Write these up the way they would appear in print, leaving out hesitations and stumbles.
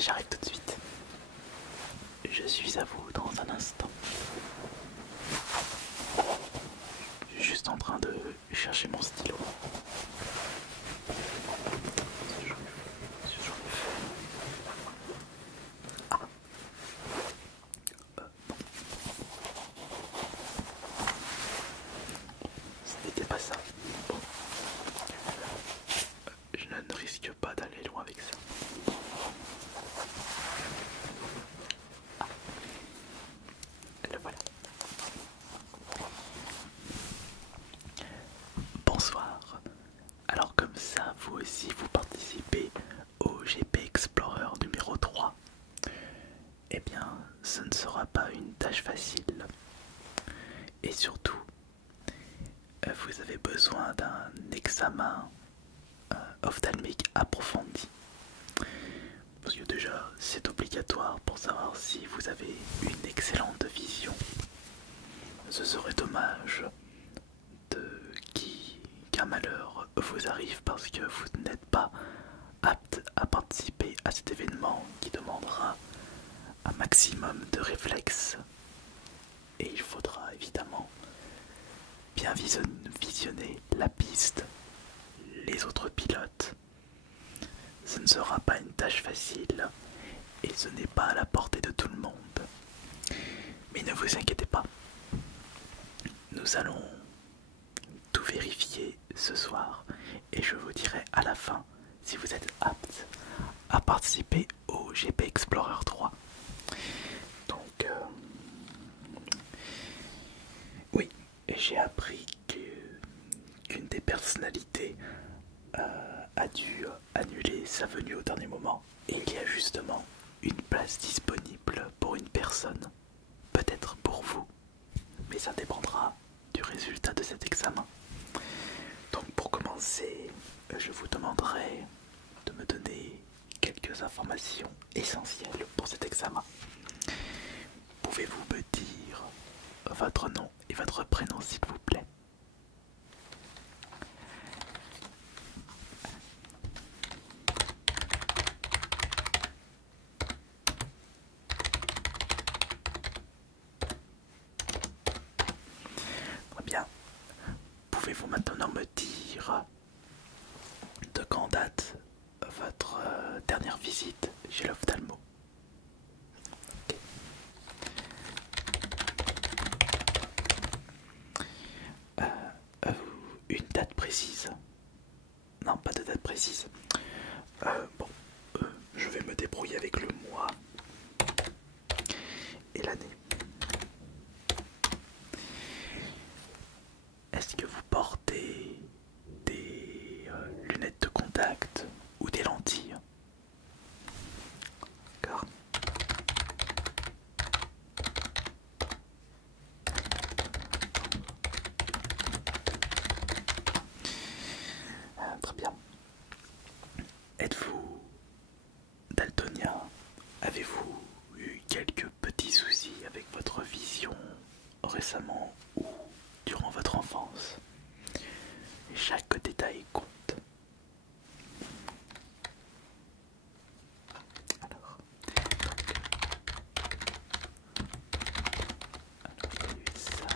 J'arrive tout de suite. Je suis à vous dans un instant. Je suis juste en train de chercher mon stylo. Ah, bon. Ce n'était pas ça. Bon. Je ne risque pas d'aller loin avec ça. Ah, le voilà. Bonsoir. Alors comme ça, vous aussi, vous participez au GP Explorer numéro 3. Eh bien, ce ne sera pas une tâche facile. Et surtout, vous avez besoin d'un examen ophtalmique approfondi. Parce que déjà, c'est obligatoire pour savoir si vous avez une excellente vision. Ce serait dommage qu'un malheur vous arrive parce que vous n'êtes pas apte à participer à cet événement qui demandera un maximum de réflexes. Et il faudra évidemment bien visionner la piste, les autres pilotes. Ce ne sera pas une tâche facile et ce n'est pas à la portée de tout le monde. Mais ne vous inquiétez pas, nous allons tout vérifier ce soir et je vous dirai à la fin si vous êtes apte à participer au GP Explorer 3. Donc, oui, et j'ai appris qu'une des personnalités a dû annuler sa venue au dernier moment et il y a justement une place disponible pour une personne, peut-être pour vous, mais ça dépendra du résultat de cet examen. Donc pour commencer, je vous demanderai de me donner quelques informations essentielles pour cet examen. Pouvez-vous me dire votre nom et votre prénom s'il vous plaît? Très bien. Pouvez-vous maintenant me dire de quand date votre dernière visite chez l'ophtalmo? Une date précise? Non, pas de date précise. Bon, je vais me débrouiller avec le mois et l'année. Est-ce que vous portez des lunettes de contact ou des lentilles? D'accord. Très bien. Êtes-vous daltonien? Avez-vous eu quelques petits soucis avec votre vision récemment ou durant votre enfance? Chaque détail compte. Alors, il y a eu ça.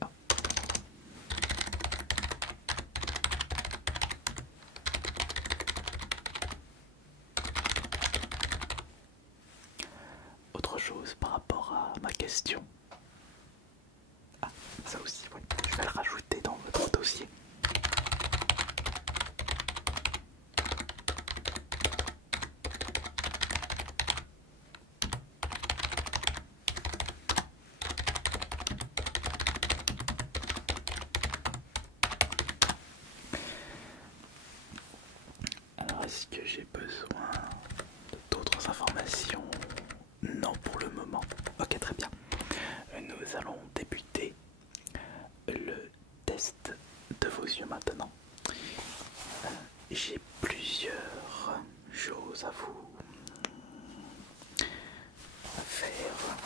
Ah. Autre chose par rapport à ma question. Ah, ça aussi, oui. Je vais le rajouter dans votre dossier. Alors, est-ce que j'ai besoin d'autres informations? Non, pour le moment. Ok, très bien. Nous allons débuter le test de vos yeux maintenant. J'ai plusieurs choses à vous faire.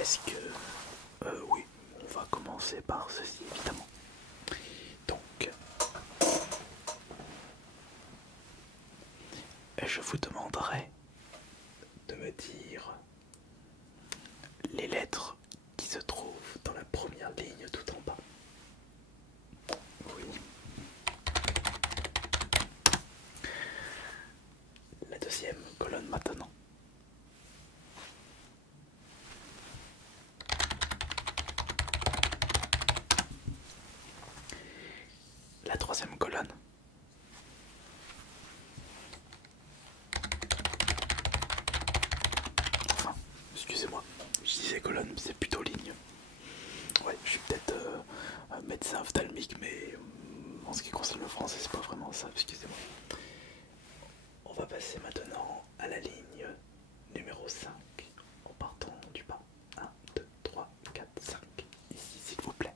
Est-ce que... oui, on va commencer par ceci évidemment. Donc, je vous demanderai de me dire les lettres qui se trouvent dans la première ligne tout en bas. Oui. La deuxième colonne maintenant. La troisième colonne. Enfin, excusez-moi, je disais colonne, c'est plutôt ligne. Ouais, je suis peut-être médecin ophtalmique, mais en ce qui concerne le français, c'est pas vraiment ça, excusez-moi. On va passer maintenant à la ligne numéro 5 en partant du bas. 1, 2, 3, 4, 5. Ici, s'il vous plaît.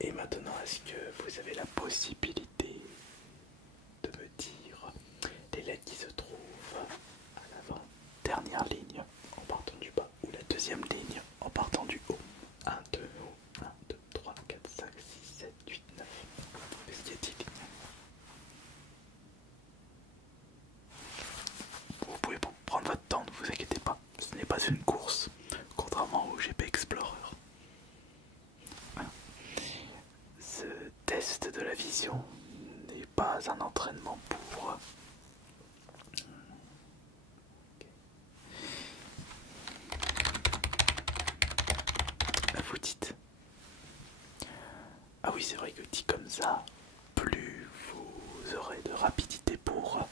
Et maintenant, est-ce que vous avez la possibilité de me dire les lettres qui se trouvent à l'avant-dernière ligne en partant du bas ou la deuxième ligne en partant du haut? 1, 2, 1, 2, 3, 4, 5, 6, 7, 8, 9. Qu'est-ce qu'il y a-t-il? Vous pouvez prendre votre temps, ne vous inquiétez pas. Ce n'est pas une course, contrairement au GP Explorer. Voilà. Ce test de la vision n'est pas un entraînement pour... Vous dites. Ah oui, c'est vrai que dit comme ça, plus vous aurez de rapidité pour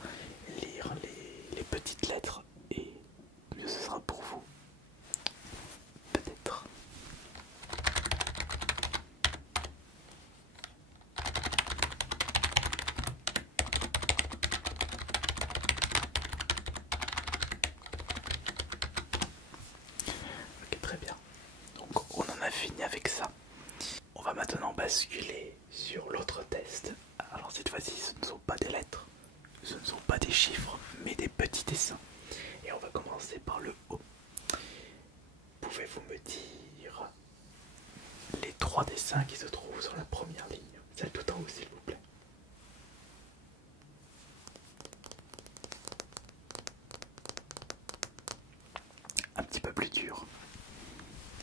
lire les petites lettres et mieux ce sera pour vous. Peut-être. Ok, très bien. Donc on en a fini avec ça. On va maintenant basculer sur l'autre test. Alors cette fois-ci, ce ne sont pas des lettres, ce ne sont pas des chiffres, mais des petits dessins. Et on va commencer par le haut. Pouvez-vous me dire les 3 dessins qui se trouvent sur la première ligne? Celle tout en haut, s'il vous plaît. Un petit peu plus dur.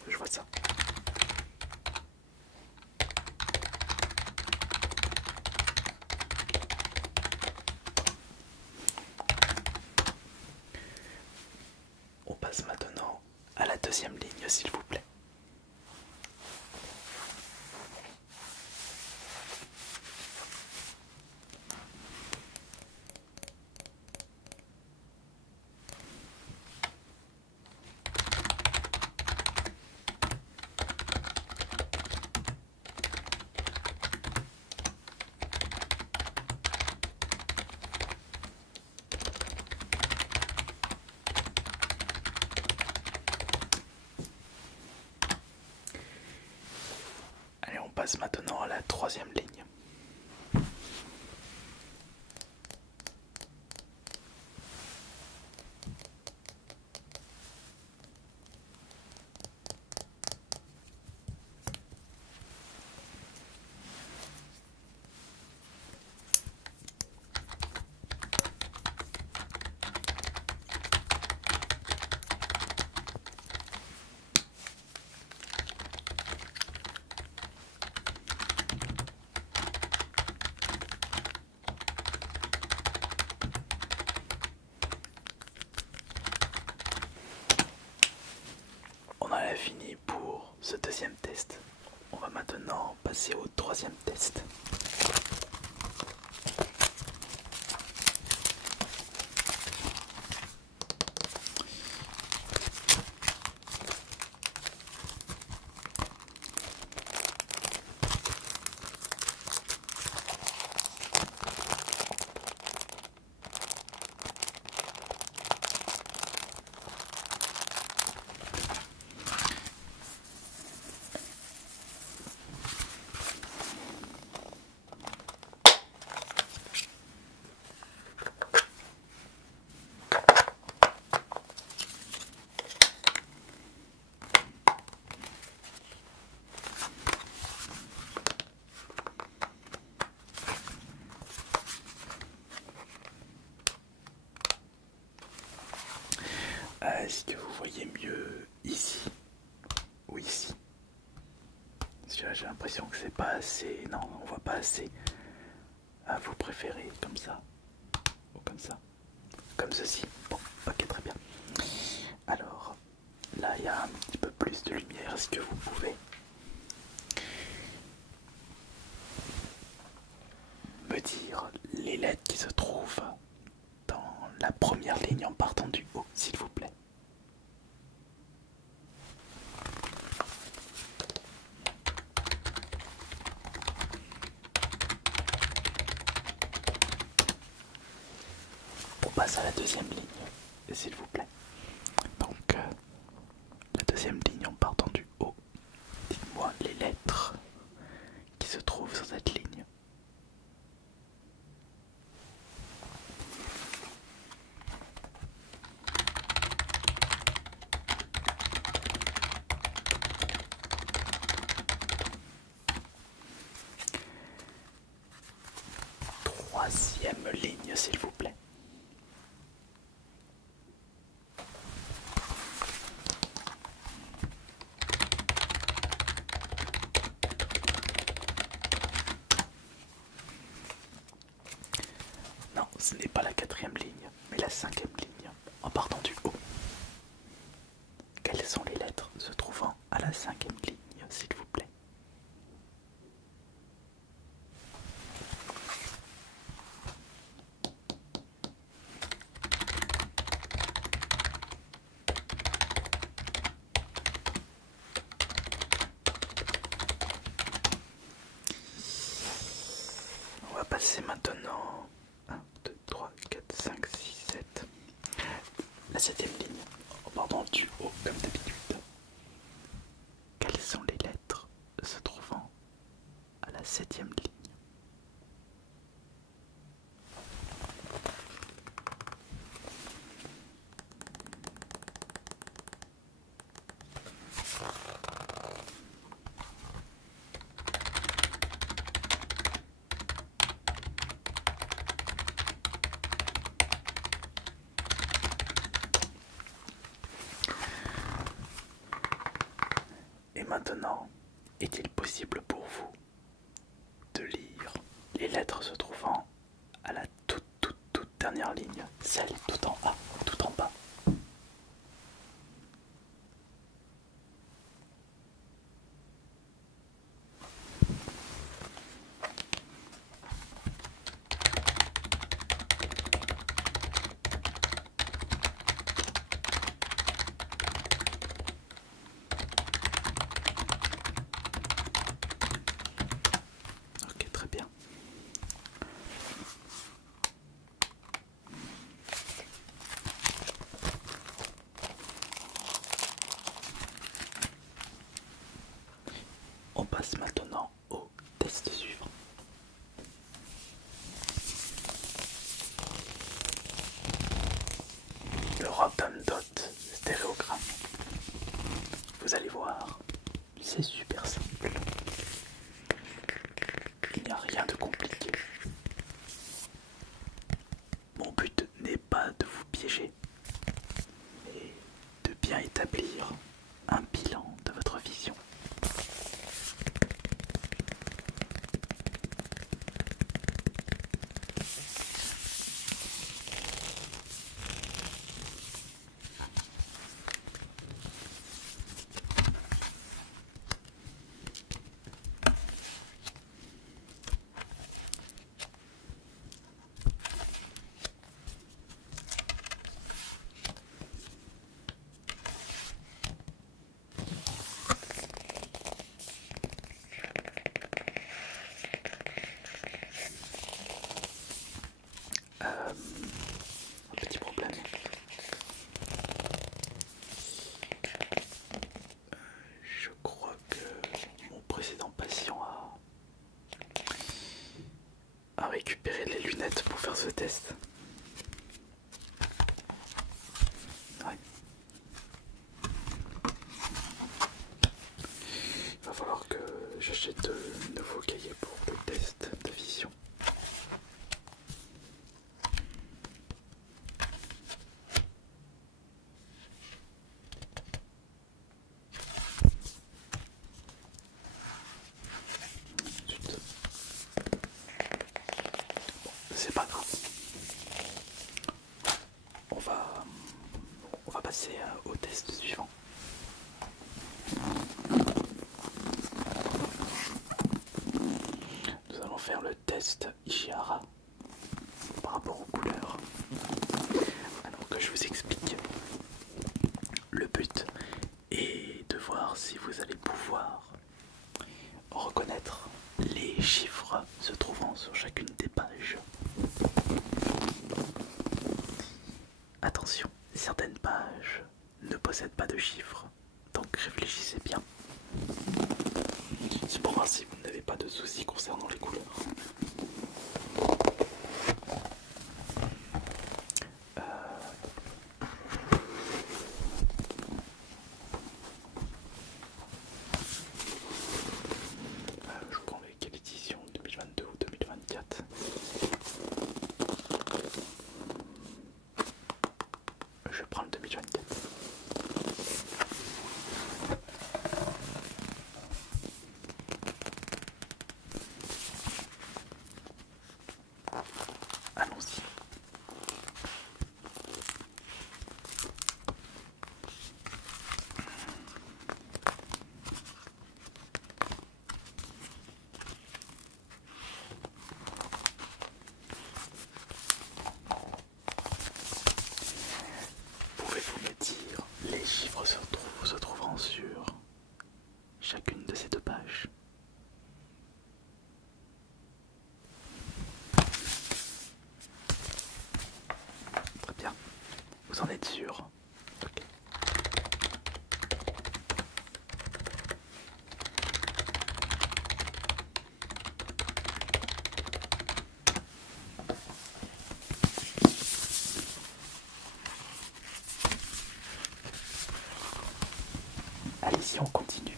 Je vois ça. On passe maintenant à la deuxième ligne, s'il vous plaît. Allez, on passe maintenant à la troisième ligne. On en a fini pour ce deuxième test. On va maintenant passer au troisième test. Est-ce que vous voyez mieux ici ou ici? Parce que là j'ai l'impression que c'est pas assez. Non, on voit pas assez. Ah, vous préférez comme ça ou comme ça? Comme ceci. Bon, ok, très bien. Alors, là il y a un petit peu plus de lumière. Est-ce que vous pouvez me dire les lettres qui se trouvent dans la première ligne en partant du haut, s'il vous plaît? On passe à la deuxième ligne, s'il vous plaît. Donc, la deuxième ligne en partant du haut. Dites-moi les lettres qui se trouvent sur cette ligne. Troisième ligne, s'il vous plaît. Non, ce n'est pas la quatrième ligne, mais la cinquième ligne, en partant du haut. Quelles sont les lettres se trouvant à la cinquième ligne, s'il vous plaît? On va passer maintenant 1, 2, 3, 4, 5, 6, 7. La septième ligne, en partant du haut comme d'habitude. Quelles sont les lettres se trouvant à la septième ligne? Et maintenant, est-il possible pour vous de lire les lettres se trouvant à la toute dernière ligne, celle tout en haut, tout en bas? Ok, très bien. On passe maintenant au test suivant. Le Random Dot stéréogramme. Vous allez voir, c'est super simple. Il n'y a rien de compliqué. Mon but n'est pas de vous piéger, mais de bien établir un bilan de votre vision. Un petit problème. Je crois que mon précédent patient a récupéré les lunettes pour faire ce test. Ouais. Il va falloir que j'achète de nouveaux cahiers pour le test de vision. faire le test Ishihara par rapport aux couleurs. Alors que je vous explique, le but est de voir si vous allez pouvoir reconnaître les chiffres se trouvant sur chacune des pages. Attention, certaines pages ne possèdent pas de chiffres, donc réfléchissez bien. C'est pour voir si vous n'avez pas de soucis concernant les couleurs. Je prends quelle édition, 2022 ou 2024? Je prends le 2024. Allons-y. Pouvez-vous me dire les chiffres se trouvant sur chacune de ces deux pages? Très bien. Vous en êtes sûr? Ok. Allez-y, on continue.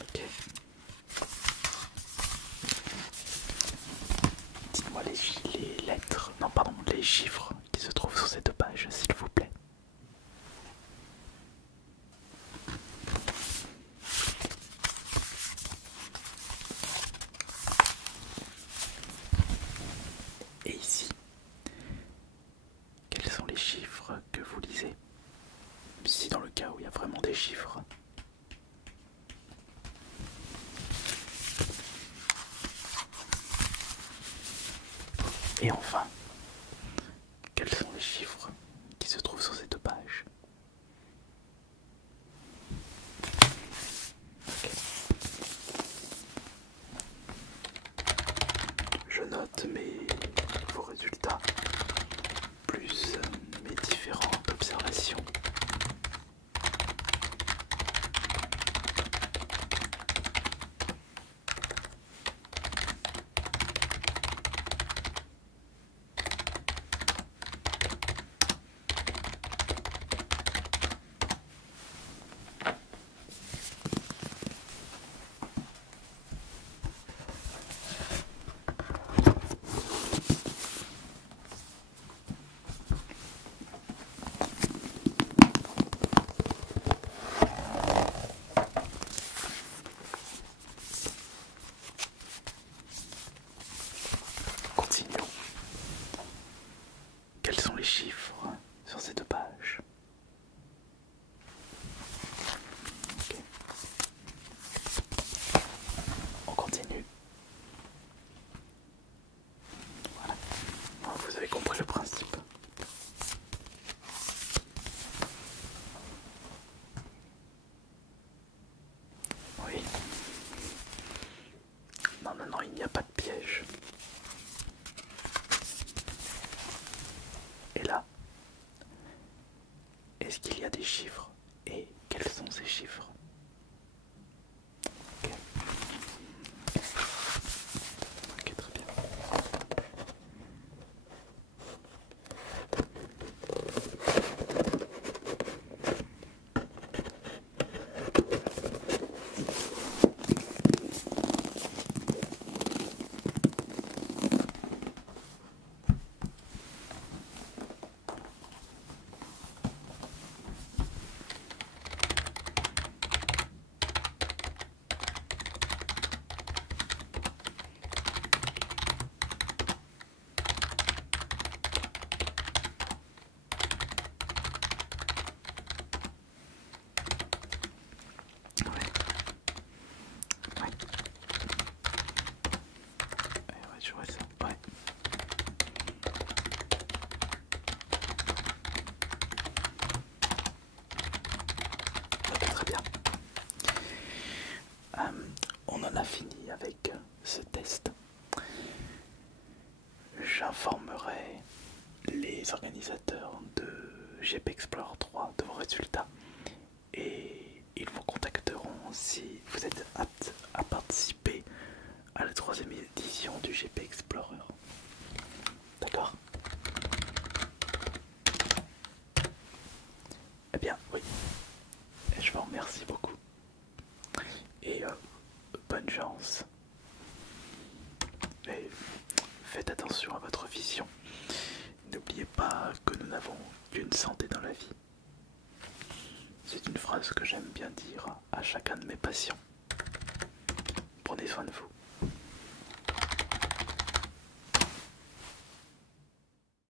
Ok. Dites-moi les lettres, non pardon, les chiffres qui se trouvent sur ces deux pages, s'il vous plaît. Et ici, quels sont les chiffres que vous lisez? Si dans le cas où il y a vraiment des chiffres. Et enfin, quels sont les chiffres qui se trouvent sur ces deux pages? Ok. Je note vos résultats, plus mes différentes observations. Continuons. Quels sont les chiffres sur ces deux pages? Ok. On continue. Voilà. Vous avez compris le principe. Oui. Non, non, non, il n'y a pas de piège. Et là, est-ce qu'il y a des chiffres? Et quels sont ces chiffres? Ok. Ok, très bien. chance. Mais faites attention à votre vision. N'oubliez pas que nous n'avons qu'une santé dans la vie. C'est une phrase que j'aime bien dire à chacun de mes patients. Prenez soin de vous.